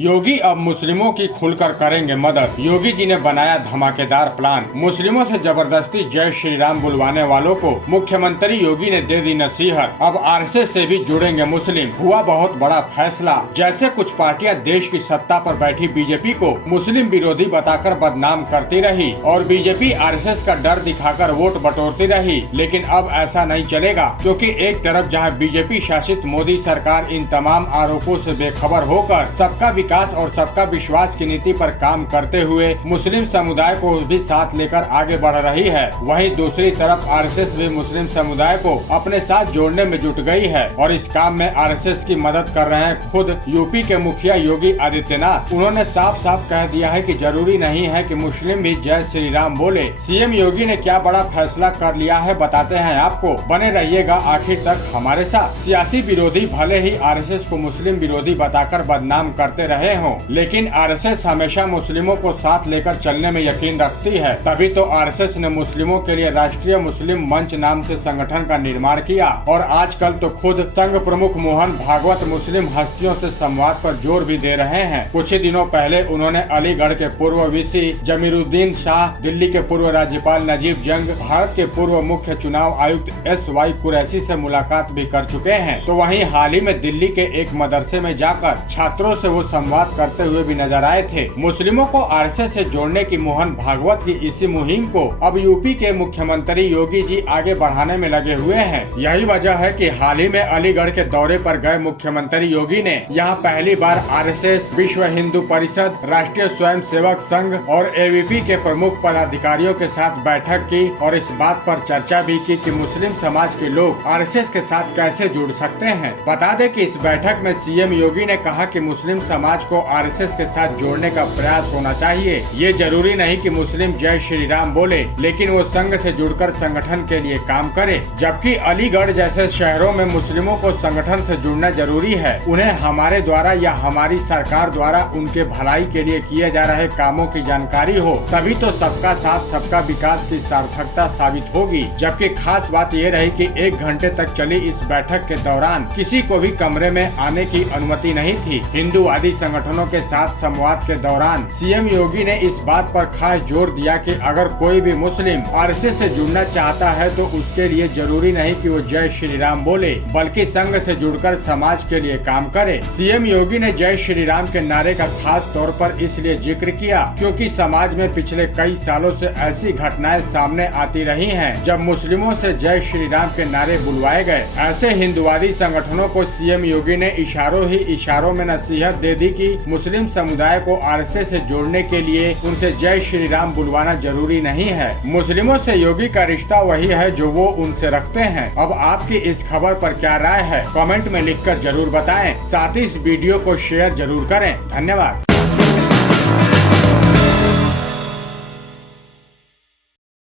योगी अब मुस्लिमों की खुलकर करेंगे मदद। योगी जी ने बनाया धमाकेदार प्लान। मुस्लिमों से जबरदस्ती जय श्री राम बुलवाने वालों को मुख्यमंत्री योगी ने दे दी नसीहत। अब आरएसएस से भी जुड़ेंगे मुस्लिम। हुआ बहुत बड़ा फैसला। जैसे कुछ पार्टियां देश की सत्ता पर बैठी बीजेपी को मुस्लिम विरोधी बताकर बदनाम करती रही और बीजेपी आरएसएस का डर दिखाकर वोट बटोरती रही, लेकिन अब ऐसा नहीं चलेगा, क्योंकि एक तरफ जहां बीजेपी शासित मोदी सरकार इन तमाम आरोपों से बेखबर होकर सबका विकास और सबका विश्वास की नीति पर काम करते हुए मुस्लिम समुदाय को भी साथ लेकर आगे बढ़ रही है, वहीं दूसरी तरफ आरएसएस भी मुस्लिम समुदाय को अपने साथ जोड़ने में जुट गई है और इस काम में आरएसएस की मदद कर रहे हैं खुद यूपी के मुखिया योगी आदित्यनाथ। उन्होंने साफ साफ कह दिया है कि जरूरी नहीं है कि मुस्लिम भी जय श्री राम बोले। सीएम योगी ने क्या बड़ा फैसला कर लिया है बताते हैं आपको, बने रहिएगा आखिर तक हमारे साथ। सियासी विरोधी भले ही आरएसएस को मुस्लिम विरोधी बताकर बदनाम करते रहे हों, लेकिन आरएसएस हमेशा मुस्लिमों को साथ लेकर चलने में यकीन रखती है। तभी तो आरएसएस ने मुस्लिमों के लिए राष्ट्रीय मुस्लिम मंच नाम से संगठन का निर्माण किया और आजकल तो खुद संघ प्रमुख मोहन भागवत मुस्लिम हस्तियों से संवाद पर जोर भी दे रहे हैं। कुछ ही दिनों पहले उन्होंने अलीगढ़ के पूर्व वीसी जमीरुद्दीन शाह, दिल्ली के पूर्व राज्यपाल नजीब जंग, भारत के पूर्व मुख्य चुनाव आयुक्त SY कुरैशी से मुलाकात भी कर चुके हैं। तो वहीं हाल ही में दिल्ली के एक मदरसे में जाकर छात्रों से वो संवाद करते हुए भी नजर आए थे। मुस्लिमों को आरएसएस से जोड़ने की मोहन भागवत की इसी मुहिम को अब यूपी के मुख्यमंत्री योगी जी आगे बढ़ाने में लगे हुए हैं। यही वजह है कि हाल ही में अलीगढ़ के दौरे पर गए मुख्यमंत्री योगी ने यहाँ पहली बार आरएसएस, विश्व हिंदू परिषद, राष्ट्रीय स्वयं सेवक संघ और AVP के प्रमुख पदाधिकारियों के साथ बैठक की और इस बात पर चर्चा भी की कि मुस्लिम समाज के लोग आरएसएस के साथ कैसे जुड़ सकते हैं। बता दें कि इस बैठक में सीएम योगी ने कहा कि मुस्लिम समाज को आरएसएस के साथ जोड़ने का प्रयास होना चाहिए। ये जरूरी नहीं कि मुस्लिम जय श्री राम बोले, लेकिन वो संघ से जुड़कर संगठन के लिए काम करे। जबकि अलीगढ़ जैसे शहरों में मुस्लिमों को संगठन से जुड़ना जरूरी है। उन्हें हमारे द्वारा या हमारी सरकार द्वारा उनके भलाई के लिए किए जा रहे कामों की जानकारी हो, तभी तो सबका साथ सबका विकास की सार्थकता साबित होगी। जबकि खास बात ये रही कि 1 घंटे तक चली इस बैठक के दौरान किसी को भी कमरे में आने की अनुमति नहीं थी। हिंदूवादी संगठनों के साथ संवाद के दौरान सीएम योगी ने इस बात पर खास जोर दिया कि अगर कोई भी मुस्लिम आरएसएस से जुड़ना चाहता है तो उसके लिए जरूरी नहीं कि वो जय श्री राम बोले, बल्कि संघ से जुड़कर समाज के लिए काम करे। सीएम योगी ने जय श्री राम के नारे का खास तौर पर इसलिए जिक्र किया क्योंकि समाज में पिछले कई सालों से ऐसी घटनाएं सामने आती रही हैं जब मुस्लिमों से जय श्री राम के नारे बुलवाए गए। ऐसे हिंदूवादी संगठनों को सीएम योगी ने इशारों में नसीहत दे दी कि मुस्लिम समुदाय को आरएसएस से जोड़ने के लिए उनसे जय श्री राम बुलवाना जरूरी नहीं है। मुस्लिमों से योगी का रिश्ता वही है जो वो उनसे रखते हैं। अब आपकी इस खबर पर क्या राय है, कमेंट में लिखकर जरूर बताएं। साथ ही इस वीडियो को शेयर जरूर करें। धन्यवाद।